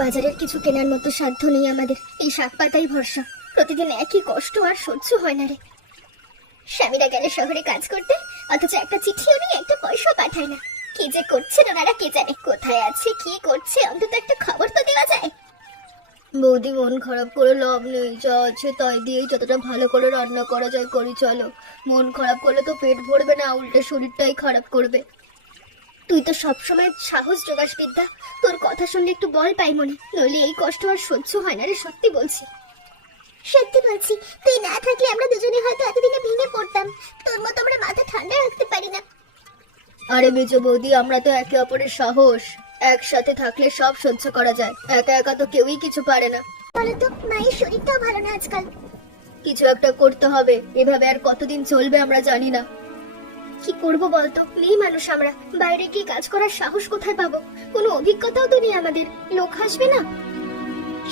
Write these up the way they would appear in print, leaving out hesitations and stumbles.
বাজারের কিছু কেনার মতো সাধ্য নেই আমাদের, এই শাক পাতাই ভরসা। প্রতিদিন একই কষ্ট, আর সহ্য হয় না রে। স্বামীরা গেলে শহরে কাজ করতে, অথচ একটা চিঠিও নেই, একটা পয়সা পাঠায় না। কি যে করছেন ওনারা কে জানে, কোথায় আছে কি করছে, অন্তত একটা খবর তো দেওয়া যায়। বৌদি, মন খারাপ করে লাভ নেই, যা আছে তাই দিয়েই যতটা ভালো করে রান্না করা যায় করি চলো। মন খারাপ করলে তো পেট ভরবে না, উল্টে শরীরটাই খারাপ করবে। তুই তো সবসময় সাহস জোগাস বিদ্যা, তোর কথা শুনলে একটু বল পাই মনে, নইলে এই কষ্ট আর সহ্য হয় না রে, সত্যি বলছি। সত্যি বলছি, তুই না থাকলে আমরা দুজনে হয়তো এতদিনে ভেঙে পড়তাম। তোর মতো আমরা মাথা ঠান্ডা রাখতে পারি না। আরে মেজ বৌদি, আমরা তো একে অপরের সাহস, একসাথে থাকলে সব সহ্য করা যায়, একা একা তো কেউই কিছু পারে না। বলো তো, মায়ের শরীরটাও ভালো না আজকাল। কিছু একটা করতে হবে, এভাবে আর কতদিন চলবে আমরা জানি না। কি করব বলতো, মেয়ে মানুষ আমরা, বাইরে গিয়ে কাজ করার সাহস কোথায় পাবো? কোনো অভিজ্ঞতাও তো নেই আমাদের, লোক হাসবে না।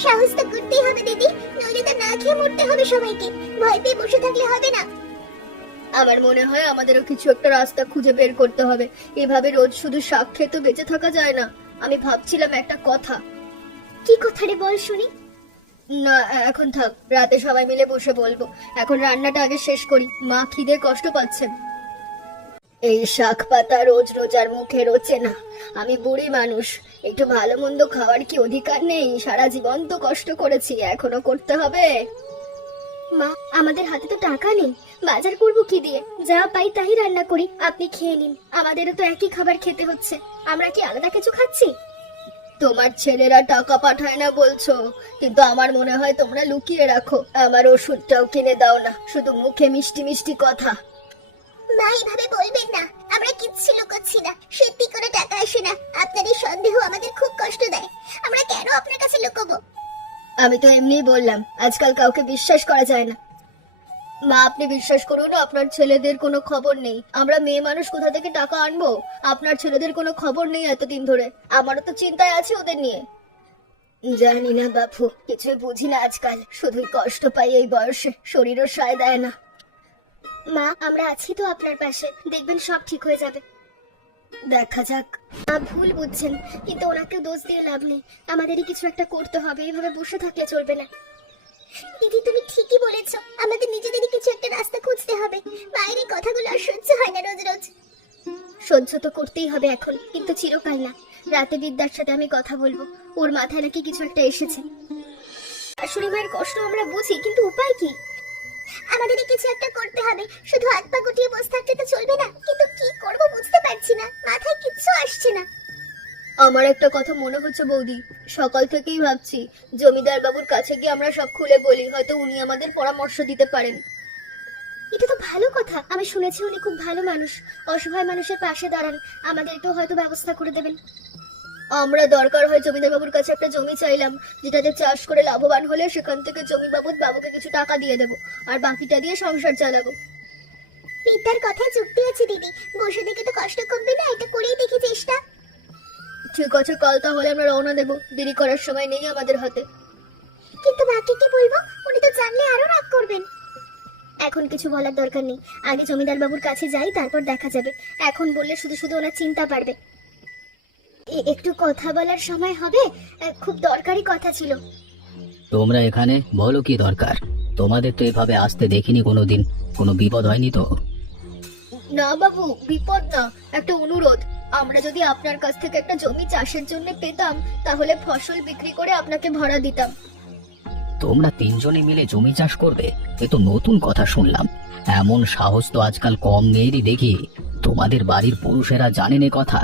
সাহস তো করতেই হবে দিদি, নইলে তো না খেয়ে মরতে হবে সবাইকে। ভয় পেয়ে বসে থাকলে হবে না। আমার মনে হয় আমাদেরও কিছু একটা রাস্তা খুঁজে বের করতে হবে, এভাবে রোজ শুধু শাক খেয়ে তো বেঁচে থাকা যায় না। আমি ভাবছিলাম একটা কথা। কি কথা রে, বল শুনি। না এখন থাক, রাতে সবাই মিলে বসে বলবো, এখন রান্নাটা আগে শেষ করি, মা খিদে কষ্ট পাচ্ছেন। এই শাক পাতা রোজ রোজ আর মুখে রোচে না। আমি বুড়ি মানুষ, একটু ভালো মন্দ খাওয়ার কি অধিকার নেই? সারা জীবন তো কষ্ট করেছি, এখনো করতে হবে। মা, আমাদের হাতে তো টাকা নেই, বাজার করবো কি দিয়ে? যা পাই তাই রান্না করি, আপনি খেয়ে নিন। আমাদেরও তো একই খাবার খেতে হচ্ছে, আমরা কি আলাদা কিছু খাচ্ছি? তোমার ছেলেরা টাকা পাঠায় না বলছো, কিন্তু আমার মনে হয় তোমরা লুকিয়ে রাখো। আমার ওষুধটাও কিনে দাও না, শুধু মুখে মিষ্টি মিষ্টি কথা। মা, এভাবে বলবেন না, আমরা কিচ্ছু লুকোচ্ছি না, সত্যি করে টাকা আসে না। আপনার এই সন্দেহ আমাদের খুব কষ্ট দেয়, আমরা কেন আপনার কাছে লুকোবো? আমি তো এমনিই বললাম, আজকাল কাউকে বিশ্বাস করা যায় না। মা, আপনি বিশ্বাস করুন, আপনার ছেলেদের কোনো খবর নেই। আমরা মেয়ে মানুষ কোথা থেকে টাকা আনবো? আপনার ছেলেদের কোনো খবর নেই এতদিন ধরে, আমারও তো চিন্তায় আছে ওদের নিয়ে। জানি না বাপু, কিছুই বুঝি না আজকাল, শুধুই কষ্ট পাই এই বয়সে, শরীরও সায় দেয় না। মা, আমরা আছি তো আপনার পাশে, দেখবেন সব ঠিক হয়ে যাবে। দেখা যাক। ভুল বুঝছেন, কিন্তু ওনাকে দোষ দিয়ে লাভ নেই, আমাদেরই কিছু একটা করতে হবে, এইভাবে বসে থাকলে চলবে না। দিদি, তুমি ঠিকই বলেছো, আমাদের নিজেদেরই কিছু একটা রাস্তা খুঁজতে হবে। বাইরে কথাগুলো আর সহ্য হয় না রোজ রোজ। সহ্য তো করতেই হবে এখন, কিন্তু চিরকাল না। রাতে বিদ্যার সাথে আমি কথা বলবো, ওর মাথায় নাকি কিছু একটা এসেছে। শাশুড়ি মায়ের কষ্ট আমরা বুঝি, কিন্তু উপায় কি? আমাদেরই কিছু একটা করতে হবে, শুধু হাত পা গুটিয়ে বসে থাকলে তো চলবে না। কিন্তু কি করব বুঝতে পারছি না, মাথায় কিচ্ছু আসছে না। আমার একটা কথা মনে হচ্ছে বৌদি, সকাল থেকেই ভাবছি জমিদার বাবুর কাছে গিয়ে আমরা সব খুলে বলি, হয়তো উনি আমাদের পরামর্শ দিতে পারেন। এটা তো ভালো কথা, আমি শুনেছি উনি খুব ভালো মানুষ, অসহায় মানুষের পাশে দাঁড়ান, আমাদেরকেও হয়তো ব্যবস্থা করে দেবেন। আমরা দরকার হয় জমিদার বাবুর কাছে একটা জমি চাইলাম, যেটাতে চাষ করে লাভবান হলে সেখান থেকে জমি বাবদ বাবুকে কিছু টাকা দিয়ে দেবো, আর বাকিটা দিয়ে সংসার চালাবো। পিতার কথায় যুক্তি আছে দিদি, বসে থেকে তো কষ্ট কমবে না, এটা করেই দেখি চেষ্টা। ঠিক আছে, কাল তাহলে আমরা রওনা দেবো, দেরি করার সময় নেই আমাদের হাতে। কিন্তু মাকে কি বলবো, উনি তো জানলে আরো রাগ করবেন। এখন কিছু বলার দরকার নেই, আগে জমিদার বাবুর কাছে যাই, তারপর দেখা যাবে। এখন বললে শুধু শুধু ওনার চিন্তা বাড়বে। একটু কথা বলার সময় হবে, খুব দরকারি কথা ছিল। তোমরা এখানে বলো, কি দরকার? তোমাদের তো এভাবে আসতে দেখিনি কোনোদিন, কোনো বিপদ হয়নি তো? না বাবু, বিপদ না, একটা অনুরোধ। আমরা যদি আপনার কাছ থেকে একটা জমি চাষের জন্য পেতাম, তাহলে ফসল বিক্রি করে আপনাকে ভাড়া দিতাম। তোমরা তিনজনে মিলে জমি চাষ করবে? এ তো নতুন কথা শুনলাম, এমন সাহস তো আজকাল কম মেয়েরই দেখি। তোমাদের বাড়ির পুরুষেরা জানেন এ কথা?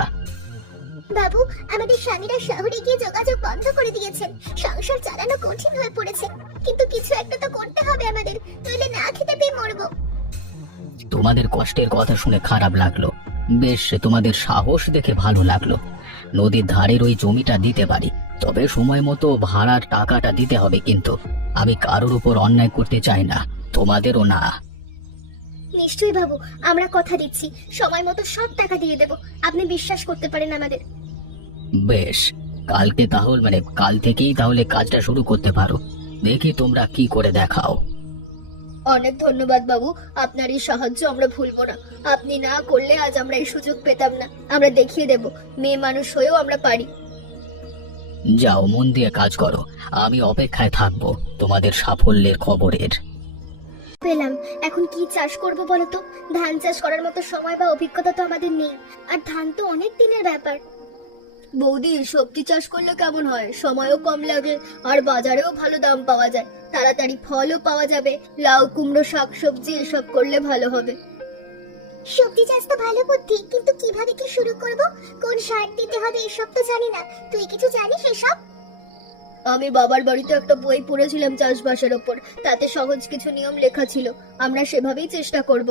বাবু, আমাদের স্বামীরা শহরে গিয়ে যোগাযোগ বন্ধ করে দিয়েছেন, সংসার চালানো কঠিন হয়ে পড়েছে। কিন্তু কিছু একটা তো করতে হবে আমাদের, নইলে না খেতে পেয়ে মরবো। তোমাদের কষ্টের কথা শুনে খারাপ লাগলো, বেশ তোমাদের সাহস দেখে ভালো লাগলো। নদীর ধারের ওই জমিটা দিতে পারি, তবে সময় মতো ভাড়ার টাকাটা দিতে হবে। কিন্তু আমি কারোর উপর অন্যায় করতে চাই না, তোমাদেরও না। নিশ্চয়ই বাবু, আমরা কথা দিচ্ছি, সময় মতো সব টাকা দিয়ে দেব, আপনি বিশ্বাস করতে পারেন আমাদের। বেশ, কালকে তাহলে কাল থেকেই তাহলে কাজটা শুরু করতে পারো, দেখি তোমরা কি করে দেখাও। অনেক ধন্যবাদ বাবু, আপনার এই সাহায্য আমরা ভুলবো না। আপনি না করলে আজ আমরা এই সুযোগ পেতাম না, আমরা দেখিয়ে দেব মেয়ে মানুষ হয়েও আমরা পারি। যাও, মন দিয়ে কাজ করো। আমি অপেক্ষায় থাকবো তোমাদের সাফল্যের খবরের। পেলাম, এখন কি চাষ করব বলো তো? ধান চাষ করার মতো সময় বা অভিজ্ঞতা তো আমাদের নেই, আর ধান তো অনেক দিনের ব্যাপার। বৌদি, সবজি চাষ করলে কেমন হয়? সময়ও কম লাগে আর বাজারেও ভালো দাম পাওয়া যায়, তাড়াতাড়ি ফলও পাওয়া যাবে। লাউ, কুমড়ো, শাকসবজি এসব করলে ভালো হবে। সবজি চাষ তো ভালো বুদ্ধি, কিন্তু কিভাবে কি শুরু করব? কোন সার দিতে হবে এসব তো জানি না। তুই কিছু জানিস এসব? আমি বাবার বাড়িতে একটা বই পড়েছিলাম চাষবাসের ওপর, তাতে সহজ কিছু নিয়ম লেখা ছিল। আমরা সেভাবেই চেষ্টা করব।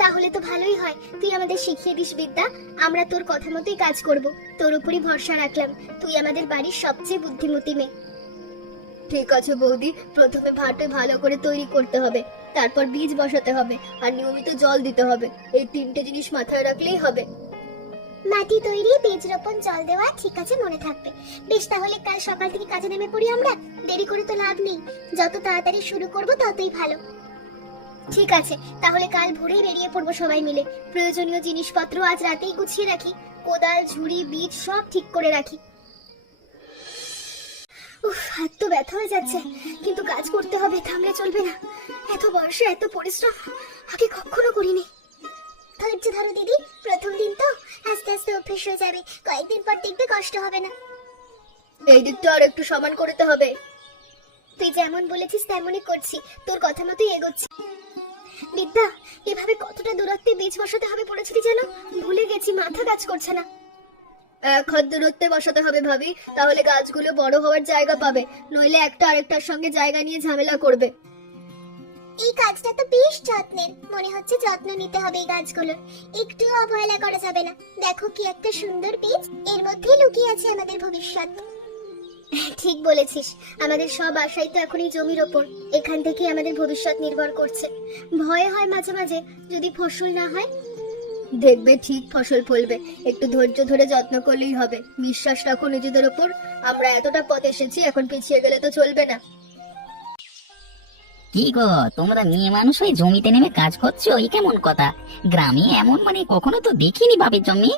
তাহলে তো ভালোই হয়, তুই আমাদের শিখিয়ে দিস বিদ্যা। আমরা তোর কথা মতোই কাজ করব। তোর উপরই ভরসা রাখলাম, তুই আমাদের বাড়ির সবচেয়ে বুদ্ধিমতী মেয়ে। ঠিক আছে বৌদি, প্রথমে ভাটে ভালো করে তৈরি করতে হবে, তারপর বীজ বসাতে হবে আর নিয়মিত জল দিতে হবে। এই তিনটে জিনিস মাথায় রাখলেই হবে। মাটি তৈরি, বীজ রোপণ, জল দেওয়া, ঠিক আছে, মনে থাকবে। বেশ, তাহলে কাল সকাল থেকে কাজে নেমে পড়ি আমরা। দেরি করে তো লাভ নেই, যত তাড়াতাড়ি শুরু করব ততই ভালো। ঠিক আছে, তাহলে কাল ভোরেই বেরিয়ে পড়বো সবাই মিলে। প্রয়োজনীয় জিনিসপত্র আজ রাতেই গুছিয়ে রাখি, কোদাল, ঝুড়ি, বীজ সব ঠিক করে রাখি। উফ, হাত তো ব্যথা হয়ে যাচ্ছে, কিন্তু কাজ করতে হবে, থামলে চলবে না। এত বয়সে এত পরিশ্রম আগে কখনো করিনি। ধৈর্য ধরো দিদি, প্রথম দিন তো, আস্তে আস্তে অভ্যেস হয়ে যাবে। কয়েকদিন পর দেখবে কষ্ট হবে না। এই দিকটা আর একটু সমান করতে হবে। তুই যেমন বলেছিস তেমনই করছি, তোর কথা মতোই এগোচ্ছি। বিদ্যা, এভাবে কতটা দূরত্বে বীজ বসাতে হবে পড়েছিলি যেন, ভুলে গেছি, মাথা কাজ করছে না। 1 হাত দূরত্বে বসাতে হবে ভাবি, তাহলে গাছগুলো বড় হওয়ার জায়গা পাবে, নইলে একটা আরেকটার সঙ্গে জায়গা নিয়ে ঝামেলা করবে। এই কাজটা তো বেশ যত্নের, মনে হচ্ছে যত্ন নিতে হবে এই গাছগুলোর, একটু অবহেলা করা যাবে না। দেখো কি একটা সুন্দর বীজ, এর মধ্যে লুকিয়ে আছে আমাদের ভবিষ্যৎ। ঠিক বলেছিস, আমাদের সব আশাই তো এখন এই জমির ওপর, এখান থেকে আমাদের ভবিষ্যৎ নির্ভর করছে। ভয় হয় মাঝে মাঝে, যদি ফসল না হয়। দেখবে ঠিক ফসল ফলবে, একটু ধৈর্য ধরে যত্ন করলেই হবে। বিশ্বাস রাখো নিজেদের ওপর, আমরা এতটা পথ এসেছি, এখন পিছিয়ে গেলে তো চলবে না। কি গো, তোমরা মেয়ে মানুষ ওই জমিতে নেমে কাজ করছো? এই কেমন কথা? গ্রামে এমন কখনো তো দেখিনি বাপের জমি।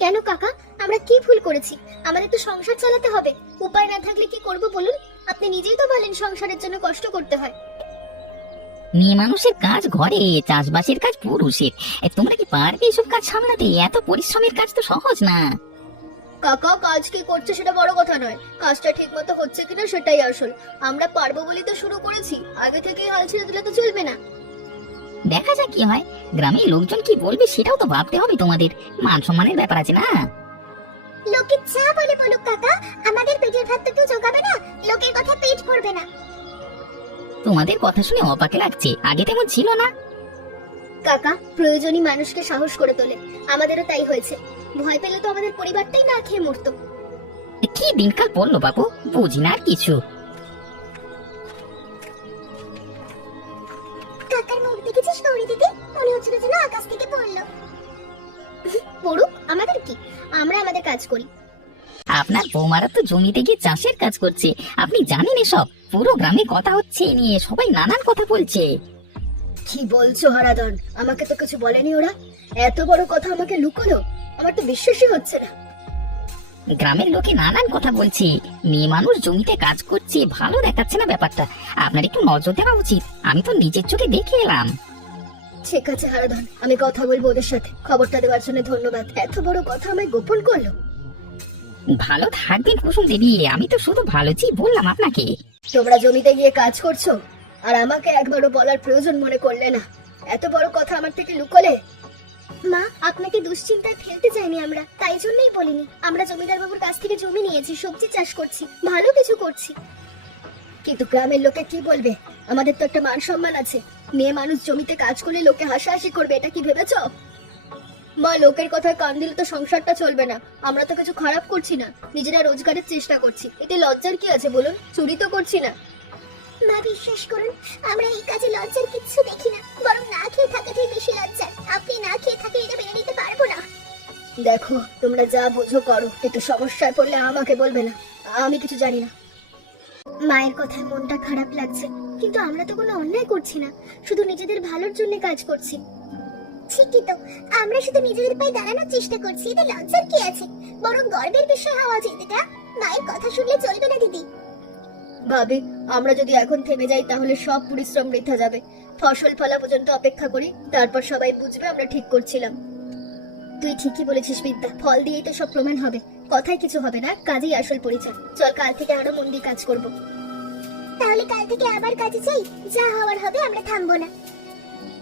কেন কাকা, আমরা কি ভুল করেছি? আমাদের তো সংসার চালাতে হবে, উপায় না থাকলে কি করব বলুন? আপনি নিজেই তো বলেন সংসারের জন্য কষ্ট করতে হয়। মেয়ে মানুষের কাজ ঘরে, চাষবাসের কাজ পুরুষের। তোমরা কি পারবে এসব কাজ সামলাতে? এত পরিশ্রমের কাজ তো সহজ না। কাকা, কাজ কি করছে সেটা বড় কথা নয়, কাজটা ঠিক মতো হচ্ছে কিনা সেটাই আসল। আমরা পারবো বলেই তো শুরু করেছি, আগে থেকেই হাল ছেড়ে দিলে তো চলবে না। দেখা যাক কি হয়, গ্রামের লোকজন কি বলবে সেটাও তো ভাবতে হবে তোমাদের। মান সম্মানের ব্যাপার আছে না। লোকে যা বলে বলুক কাকা, আমাদের পেটের ভাত তো কেউ জোগাবে না, লোকের কথা পেট ভরবে না। তোমাদের কথা শুনে অবাক লাগছে, আগে তেমন ছিল না। কাকা, প্রয়োজনই মানুষকে সাহস করে তোলে, আমাদেরও তাই হয়েছে। ভয় পেলে তো আমাদের পরিবারটাই না খেয়ে মরতো। কি দিনকাল পড়লো বাবু, বুঝি না আর কিছু। কাকার মুখ দেখেছিস গৌরী দিদি? মনে হচ্ছিল যেন আকাশ থেকে পড়লো। পড়ুক, আমাদের কি, আমরা আমাদের কাজ করি। আপনার বৌমারা তো জমিতে গিয়ে চাষের কাজ করছে, আপনি জানেন এসব? পুরো গ্রামে কথা হচ্ছে এ নিয়ে, সবাই নানান কথা বলছে। কি বলছো হারাধন? আমাকে তো কিছু বলেনি ওরা, এত বড় কথা আমাকে লুকোলো, আমার তো বিশ্বাসই হচ্ছে না। গ্রামের লোকে নানান কথা বলছে, মেয়ে মানুষ জমিতে কাজ করছে, ভালো দেখাচ্ছে না ব্যাপারটা। আপনার একটু নজর দেওয়া উচিত, আমি তো নিজের চোখে দেখে এলাম। ঠিক আছে হারাধন, আমি কথা বলবো ওদের সাথে। খবরটা দেওয়ার জন্য ধন্যবাদ, এত বড় কথা আমায় গোপন করলো। ভালো থাকবেন কুসুম দেবী, আমি তো শুধু ভালো বললাম আপনাকে। তোমরা জমিতে গিয়ে কাজ করছো আর আমাকে একবারও বলার প্রয়োজন মনে করলে না, এত বড় কথা আমার থেকে লুকোলে। মা, আপনাকে দুশ্চিন্তায় ফেলতে চাইনি আমরা, তাই জন্যই বলিনি। আমরা জমিদার বাবুর কাছ থেকে জমি নিয়েছি, সবজি চাষ করছি, ভালো কিছু করছি। কিন্তু গ্রামের লোকে কি বলবে? আমাদের তো একটা মান সম্মান আছে। মেয়ে মানুষ জমিতে কাজ করলে লোকে হাসাহাসি করবে, এটা কি ভেবেছো? মা, লোকের কথায় কান দিলে তো সংসারটা চলবে না। আমরা তো কিছু খারাপ করছি না, নিজেরা রোজগারের চেষ্টা করছি, এতে লজ্জার কি আছে বলুন? চুরি তো করছি না। মা, বিশ্বাস করুন, আমরা এই কাজে লজ্জার কিচ্ছু দেখি না, বরং না খেয়ে থাকাটাই বেশি লজ্জার। আপনি না খেয়ে থাকলে এটা মেনে নিতে পারবো না। দেখো, তোমরা যা বোঝো করো, একটু সমস্যায় পড়লে আমাকে বলবে না, আমি কিছু জানি না। মায়ের কথায় মনটা খারাপ লাগছে, কিন্তু আমরা তো কোনো অন্যায় করছি না, শুধু নিজেদের ভালোর জন্য কাজ করছি। ঠিকই তো, আমরা শুধু নিজেদের পায়ে দাঁড়ানোর চেষ্টা করছি, এতে লজ্জার কি আছে? বরং গর্বের বিষয় হওয়া উচিত এটা। মায়ের কথা শুনলে চলবে না দিদি। ভাবি, আমরা যদি এখন থেমে যাই তাহলে সব পরিশ্রম বৃথা যাবে। ফসল ফলা পর্যন্ত অপেক্ষা করি, তারপর সবাই বুঝবে আমরা ঠিক করছিলাম। তুই ঠিকই বলেছিস বিদ্যা, ফল দিয়েই তো সব প্রমাণ হবে। কথায় কিছু হবে না, কাজেই আসল পরিচয়। চল কাল থেকে আরো মন দিয়ে কাজ করব। তাহলে কাল থেকে আবার কাজে যাই, যা হওয়ার হবে, আমরা থামবো না।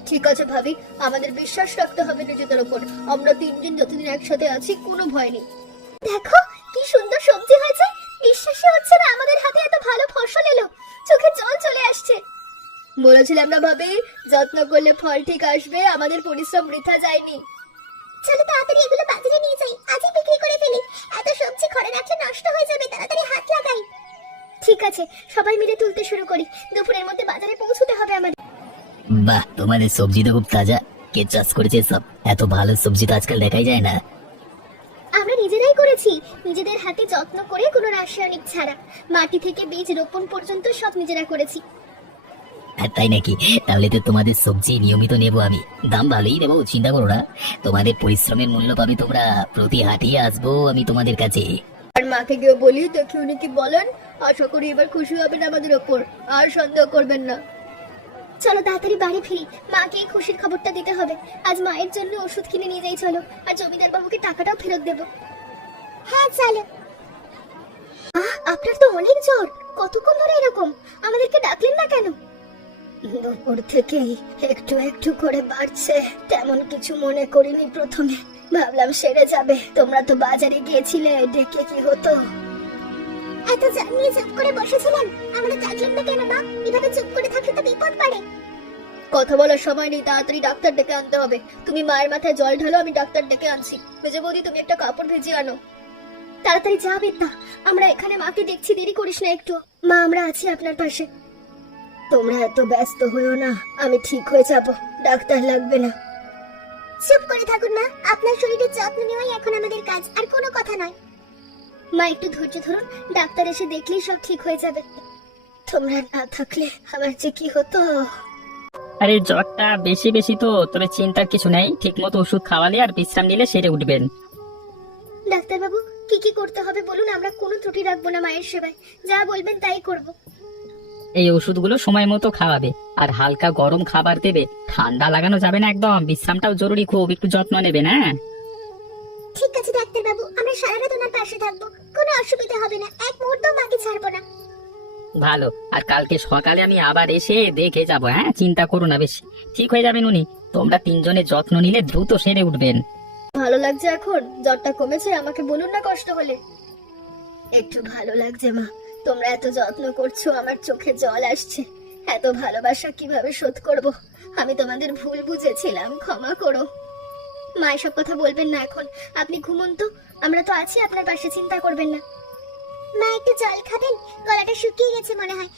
ঠিক আছে ভাবি, আমাদের বিশ্বাস রাখতে হবে নিজেদের উপর। আমরা তিনজন যতদিন একসাথে আছি কোনো ভয় নেই। দেখো কি সুন্দর সবজি হয়েছে, বিশ্বাসই হচ্ছে না আমাদের হাতে এত ভালো ফসল এলো। চোখে জল চলে আসছে। বলেছিলাম না ভাবি, যত্ন করলে ফল ঠিক আসবে, আমাদের পরিশ্রম বৃথা যায়নি। চলো তাড়াতাড়ি এগুলো বাজারে নিয়ে যাই, আজই বিক্রি করে ফেলি। এত সবজি ঘরে রাখলে নষ্ট হয়ে যাবে, তাড়াতাড়ি হাত লাগাই। ঠিক আছে, সবাই মিলে তুলতে শুরু করি, দুপুরের মধ্যে বাজারে পৌঁছতে হবে আমাদের। বাহ, তোমাদের সবজি তো খুব তাজা। কে চাষ করেছে সব? এত ভালো সবজি তো আজকাল দেখাই যায় না। আমরা নিজেরাই করেছি, নিজেদের হাতে যত্ন করে, কোনো রাসায়নিক ছাড়া। মাটি থেকে বীজ রোপণ পর্যন্ত সব নিজেরা করেছি। আর তাই নাকি? তাহলে তো তোমাদের সবজি নিয়মিত নেবো আমি। দাম ভালোই দেবো, চিন্তা করো না। তোমাদের পরিশ্রমের মূল্য পাবে তোমরা। প্রতি হাটিয়ে আসবো আমি তোমাদের কাছে। আর মাকে গিয়ে বলি, দেখি উনি কি বলেন। আশা করি এবার খুশি হবেন আমাদের ওপর, আর সন্দেহ করবেন না। চলো তাড়াতাড়ি বাড়ি ফিরি, মাকে এই খুশির খবরটা দিতে হবে। আজ মায়ের জন্য ওষুধ কিনে নিয়ে যাই চলো, আর জমিদার বাবুকে টাকাটাও ফেরত দেবো। হ্যাঁ চলো। আপনার তো অনেক জ্বর, কতক্ষণ ধরে এরকম? আমাদেরকে ডাকলেন না কেন? দুপুর থেকেই একটু একটু করে বাড়ছে, তেমন কিছু মনে করিনি প্রথমে, ভাবলাম সেরে যাবে। তোমরা তো বাজারে গিয়েছিলে, ডেকে কি হতো? এত জানিয়ে চুপ করে বসেছিলেন, আমাদের ডাকলেন না কেন মা? এভাবে চুপ করে থাকলে তো বিপদ বাড়ে। কথা বলার সময় নেই, তাড়াতাড়ি ডাক্তার ডেকে আনতে হবে। তুমি মায়ের মাথায় জল ঢালো, আমি ডাক্তার ডেকে আনছি। মেজে বৌদি, তুমি একটা কাপড় ভিজিয়ে আনো। তাড়াতাড়ি যা বিদ্যা, আমরা এখানে মাকে দেখছি, দেরি করিস না একটু। মা, আমরা আছি আপনার পাশে। তোমরা এত ব্যস্ত হইও না, আমি ঠিক হয়ে যাব, ডাক্তার লাগবে না। চুপ করে থাকুন মা, আপনার শরীরের যত্ন নেওয়াই এখন আমাদের কাজ, আর কোনো কথা নয়। মা একটু ধৈর্য ধরুন, ডাক্তার এসে দেখলেই সব ঠিক হয়ে যাবে। তোমরা না থাকলে আমার যে কি হতো। আরে জ্বরটা বেশি বেশি তো, তবে চিন্তার কিছু নেই। ঠিক মতো ওষুধ খাওয়ালে আর বিশ্রাম নিলে সেরে উঠবেন। ডাক্তার বাবু, কি কি করতে হবে বলুন, আমরা কোনো ত্রুটি রাখবো না মায়ের সেবায়। যা বলবেন তাই করব। এই ওষুধগুলো সময় মতো খাওয়াবে, আর হালকা গরম খাবার দেবে। ঠান্ডা লাগানো যাবে না একদম। বিশ্রামটাও জরুরি, খুব একটু যত্ন নেবেন। হ্যাঁ ঠিক আছে ডাক্তার বাবু, আমরা সারা রাত ওনার পাশে থাকবো, কোনো অসুবিধা হবে না, এক মুহূর্ত মাকে ছাড়বো না। ভালো। আর কালকে সকালে আমি আবার এসে দেখে যাব। হ্যাঁ, চিন্তা করো না, বেশি ঠিক হয়ে যাবেন উনি। তোমরা তিনজনের যত্ন নিলে দ্রুত সেরে উঠবেন। ভালো লাগছে এখন? জ্বরটা কমেছে? আমাকে বলুন না কষ্ট হলে। একটু ভালো লাগছে মা, তোমরা এত যত্ন করছো, আমার চোখে জল আসছে। এত ভালোবাসা কিভাবে শোধ করব? আমি তোমাদের ভুল বুঝেছিলাম, ক্ষমা করো। মা এসব কথা বলবেন না এখন, আপনি ঘুমুন তো, আমরা তো আছি আপনার পাশে, চিন্তা করবেন না। মা একটু জল খাবেন? গলাটা শুকিয়ে গেছে মনে হয়।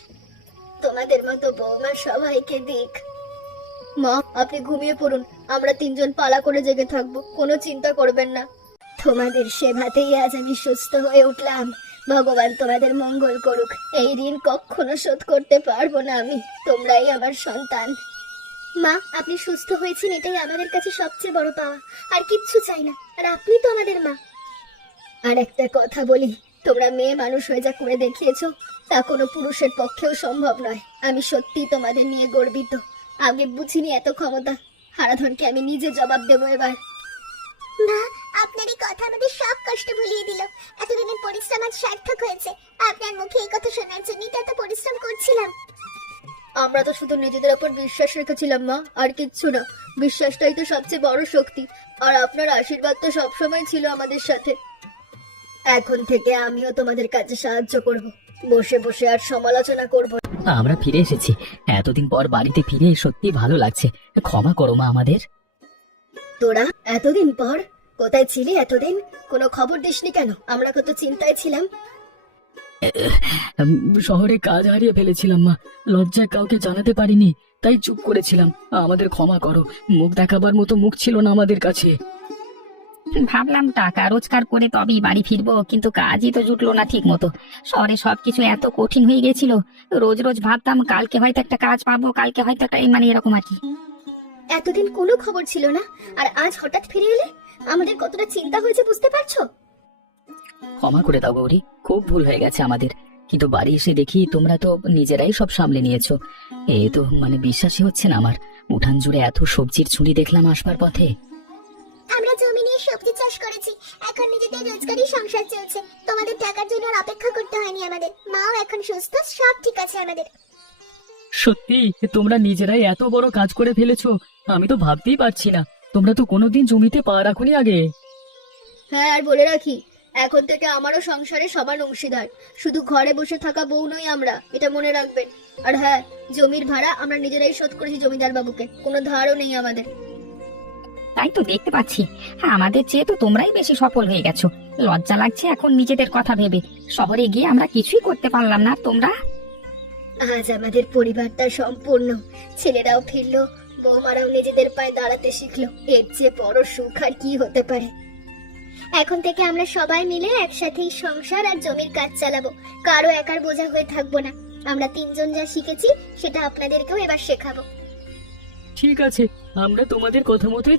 তোমাদের মতো বৌমা সবাইকে দিক। মা, আপনি ঘুমিয়ে পড়ুন, আমরা তিনজন পালা করে জেগে থাকবো, কোনো চিন্তা করবেন না। তোমাদের সেবাতেই আজ আমি সুস্থ হয়ে উঠলাম। ভগবান তোমাদের মঙ্গল করুক। এই ঋণ কখনো শোধ করতে পারবো না আমি, তোমরাই আমার সন্তান। মা, আপনি সুস্থ হয়েছেন, এটাই আমাদের কাছে সবচেয়ে বড় পাওয়া। আর কিচ্ছু চাই না, আর আপনি তো আমাদের মা। আর একটা কথা বলি, তোমরা মেয়ে মানুষ হয়ে যা করে দেখিয়েছো, তা কোনো পুরুষের পক্ষেও সম্ভব নয়। আমি সত্যি তোমাদের নিয়ে গর্বিত। আমি বুঝিনি এত ক্ষমতা। হারাধনকে আমি নিজে জবাব দেবো এবার। মা, আপনার এই কথা আমাদের সব কষ্ট ভুলিয়ে দিল। এতদিনের পরিশ্রম আজ সার্থক হয়েছে। আপনার মুখে এই কথা শোনার জন্যই তো এত পরিশ্রম করছিলাম। আমরা তো শুধু নিজেদের উপর বিশ্বাস রেখেছিলাম মা, আর কিচ্ছু না। বিশ্বাসটাই তো সবচেয়ে বড় শক্তি, আর আপনার আশীর্বাদ তো সবসময় ছিল আমাদের সাথে। এখন থেকে আমিও তোমাদের কাছে সাহায্য করব, বসে বসে আর সমালোচনা করব। আমরা ফিরে এসেছি। এতদিন পর বাড়িতে ফিরে সত্যি ভালো লাগছে। ক্ষমা করো মা আমাদের। তোরা এতদিন পর কোথায় ছিলি? এতদিন কোনো খবর দিসনি কেন? আমরা কত চিন্তায় ছিলাম। শহরে কাজ হারিয়ে ফেলেছিলাম মা, লজ্জায় কাউকে জানাতে পারিনি, তাই চুপ করেছিলাম। আমাদের ক্ষমা করো। মুখ দেখাবার মতো মুখ ছিল না আমাদের কাছে। ভাবলাম টাকা রোজগার করে তবেই বাড়ি ফিরবো, কিন্তু কাজই তো জুটলো না ঠিক মতো। শহরে সবকিছু এত কঠিন হয়ে গেছিল। রোজ রোজ ভাবতাম কালকে হয়তো একটা কাজ পাবো, কালকে হয়তো একটা, মানে এরকম আর কি। এতদিন কোনো খবর ছিল না, আর আজ হঠাৎ ফিরে এলে। আমাদের কতটা চিন্তা হয়েছে বুঝতে পারছো? ক্ষমা করে দাও গৌরী, খুব ভুল হয়ে গেছে আমাদের। কিন্তু বাড়ি এসে দেখি তোমরা তো নিজেরাই সব সামলে নিয়েছো। এ তো মানে বিশ্বাসই হচ্ছে না আমার। উঠান জুড়ে এত সবজির ঝুড়ি দেখলাম আসবার পথে। আমরা জমি নিয়ে সবজি চাষ করেছি, এখন নিজেদের রোজগারি সংসার চলছে। তোমাদের টাকার জন্য আর অপেক্ষা করতে হয়নি আমাদের। মাও এখন সুস্থ, সব ঠিক আছে আমাদের। সত্যি তোমরা নিজেরাই এত বড় কাজ করে ফেলেছো, আমি তো ভাবতেই পারছি না। তোমরা তো কোনোদিন জমিতে পা রাখোনি আগে। হ্যাঁ, আর বলে রাখি, এখন থেকে আমারও সংসারে সবার অংশীদার। শুধু ঘরে বসে থাকা বউ নই আমরা, এটা মনে রাখবেন। আর হ্যাঁ, জমির ভাড়া আমরা নিজেরাই শোধ করেছি জমিদার বাবুকে, কোনো ধারও নেই আমাদের। তাই তো দেখতে পাচ্ছি, আমাদের চেয়ে তো তোমরাই বেশি সফল হয়ে গেছো। লজ্জা লাগছে এখন নিজেদের কথা ভেবে। শহরে গিয়ে আমরা কিছুই করতে পারলাম না, তোমরা। আজ আমাদের পরিবারটা সম্পূর্ণ। ছেলেরাও ফিরলো, বৌমারাও নিজেদের পায়ে দাঁড়াতে শিখলো। এর চেয়ে বড় সুখ আর কি হতে পারে। এখন থেকে আমরা সবাই মিলে একসাথেই সংসার আর জমির কাজ চালাবো। কারো একার বোঝা হয়ে থাকবো না। আমরা তিনজন যা শিখেছি সেটা আপনাদেরকেও এবার শেখাবো। ঠিক আছে, আমরা তোমাদের কথা মতোই